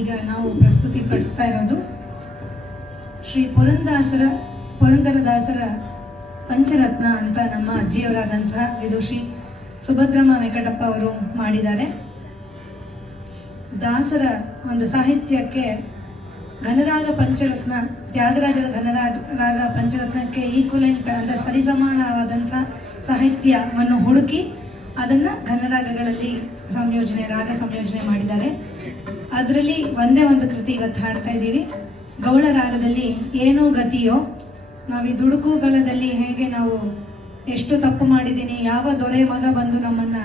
ಈಗ ನಾವು ಪ್ರಸ್ತುತಿ ಪಡಿಸ್ತಾ ಇರೋದು ಶ್ರೀ ಪುರಂದರದಾಸರ ಪಂಚರತ್ನ ಅಂತ ನಮ್ಮ ಅಜ್ಜಿಯವರಾದಂತಹ ವಿದುಷಿ ಸುಭದ್ರಮ್ಮ ವೆಂಕಟಪ್ಪ ಅವರು ಮಾಡಿದ್ದಾರೆ. ದಾಸರ ಒಂದು ಸಾಹಿತ್ಯಕ್ಕೆ ಘನರಾಗ ಪಂಚರತ್ನ, ತ್ಯಾಗರಾಜರ ಘನರಾಗ ಪಂಚರತ್ನಕ್ಕೆ ಈಕ್ವಲೆಂಟ್ ಅಂದರೆ ಸರಿಸಮಾನವಾದಂಥ ಸಾಹಿತ್ಯವನ್ನು ಹುಡುಕಿ ಅದನ್ನು ಘನರಾಗಗಳಲ್ಲಿ ರಾಗ ಸಂಯೋಜನೆ ಮಾಡಿದ್ದಾರೆ. ಅದರಲ್ಲಿ ಒಂದೇ ಒಂದು ಕೃತಿ ಇವತ್ತು ಹಾಡ್ತಾ ಇದ್ದೀವಿ. ಗೌಳ ರಾಗದಲ್ಲಿ ಏನೋ ಗತಿಯೋ, ನಾವು ಈ ದುಡುಕುಗಲದಲ್ಲಿ ಹೇಗೆ ನಾವು ಎಷ್ಟು ತಪ್ಪು ಮಾಡಿದ್ದೀನಿ, ಯಾವ ದೊರೆ ಮಗ ಬಂದು ನಮ್ಮನ್ನು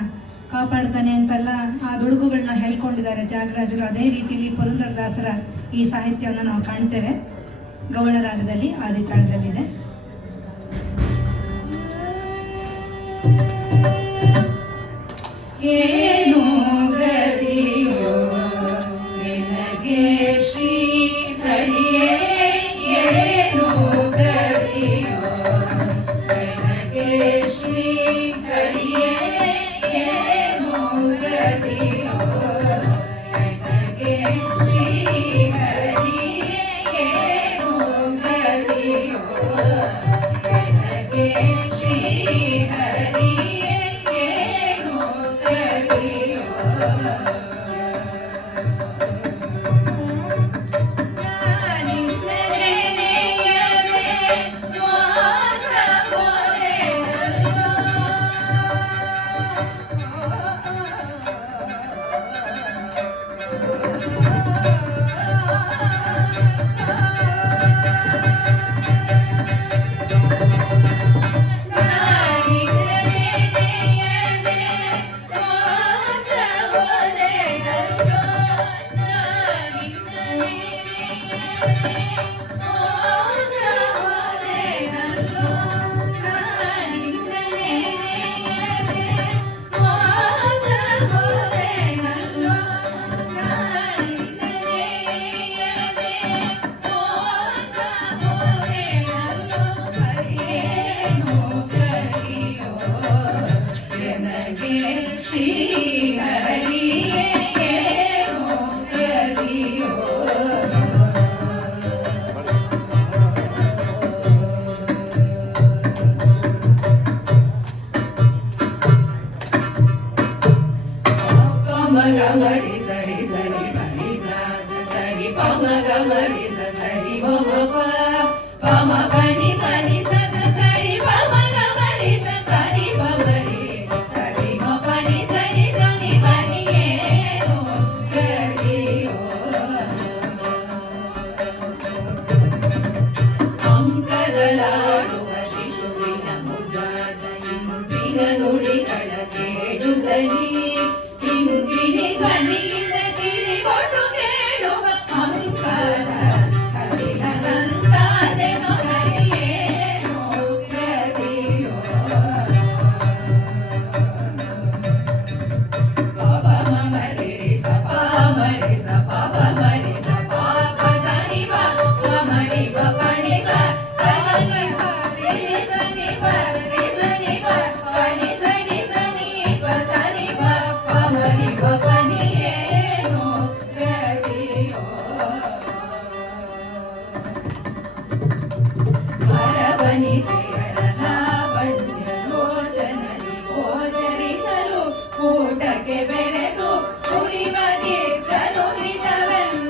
ಕಾಪಾಡ್ತಾನೆ ಅಂತೆಲ್ಲ ಆ ದುಡುಕುಗಳನ್ನ ಹೇಳ್ಕೊಂಡಿದ್ದಾರೆ ತ್ಯಾಗರಾಜರು. ಅದೇ ರೀತಿಯಲ್ಲಿ ಪುರಂದರದಾಸರ ಈ ಸಾಹಿತ್ಯವನ್ನು ನಾವು ಕಾಣ್ತೇವೆ. ಗೌಳ ರಾಗದಲ್ಲಿ ಆದಿತಾಳದಲ್ಲಿದೆ. ಏನೋ ಗತಿಯೋ ನಿನಗೆ ಶ್ರೀ ಹರಿಯೇ, ಏನೋ ಗತಿಯೋ ನಿನಗೆ ಶ್ರೀ ಹರಿಯೇ, ಏನೋ ಗತಿಯೋ ನಿನಗೆ ಶ್ರೀ ಹರಿಯೇ, ಏನೋ ಗತಿಯೋ ನಿನಗೆ ಶ್ರೀ ಹರಿಯೇ. Gamari sari sari bari sa sari pa ma gamari sa sari ma pa ma bani bani sa sari pa ma gamari sa sari pa bari sari ma bani sari sari bani ye o gari o ಅಂಕದಲಾಡುವ ಶಿಶುವಿನ ಮುದ್ದಾದ ಇಂಪಿನ ನುಡಿಗಳ ಕೇಳುತ್ತಲೀ ಕಿಂಕಿಣಿ ಧ್ವನಿಯಿಂದ ಕಿವಿಗೊಟ್ಟು ಕೇಳುವ ಅಂಕದ ಹರಿಣನಂತಾದೆನೋ ಹರಿಯೇನೋ ಗತಿಯೋ. ಪಾಪ ಮರಿ ಸ ಮರಿ ಸ ಪಾಪ ಮರಿ ಸ ಪಾಪ ಸನಿ ಪ ಮರಿ ಪ ಪಣಿ ಪ ಸನಿ ಪ ರಿ ಸನಿ ಪ ರಿ ಸನಿ ಪ ಪಣಿ ಸನಿ ಸನಿ ಪ ಸನಿ ಪ ಮರಿ ಪ ಪಣಿ ಏನೋ ಗತಿಯೋ. ವರವನಿತೆಯರ ಲಾವಣ್ಯ ಲೋಚನದಿ ಗೋಚರಿಸಲು ಕೂಟಕ್ಕೆ ಬೆರೆತು ಕುರಿವ ದೀಕ್ಷನು ಹಿತವೆಂದು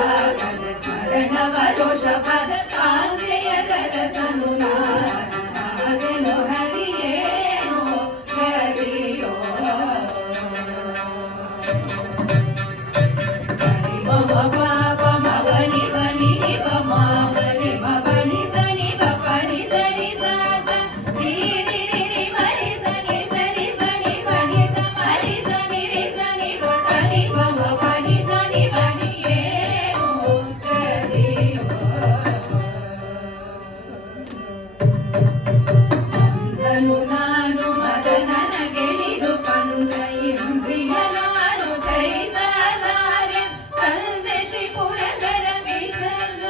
ರಾಗದ ಸ್ಮರಣವ ರೋಷ ಪದ ಕಾಂತೆಯ ರಸನು ನಾದೆನು ಹರಿಯೇನೋ ಹರಿಯೋ ಸರಿ ಮಮ ಪಾಪ ಮವನಿ ಬನಿ ನಿಪ ಮಾವನಿ ಮಬನಿ ಸನಿ ಬಪನಿ ಸನಿ ಸಾಸ ರಿ ರಿ ರಿ ರಿ ಮರಿ ಸನಿ ಸರಿ ಸನಿ ಬನಿ ಸ ಮರಿ ಸನಿ ರಿ ಸನಿ ಬನಿ ಬಮ ಬನಿ ಸನಿ ಬನಿ ಏನೋ ಕರಿಯೋ ಮಂದನು ನಾನು ಮದನನ ಗೆಲಿದು ಪಂಚ ಇಂದ್ರಿಯ ನಾನು ಜಯಿಸಲಾರೆ ತಂದೆ ಶ್ರೀ ಪುರಂದರ ವಿಠಲ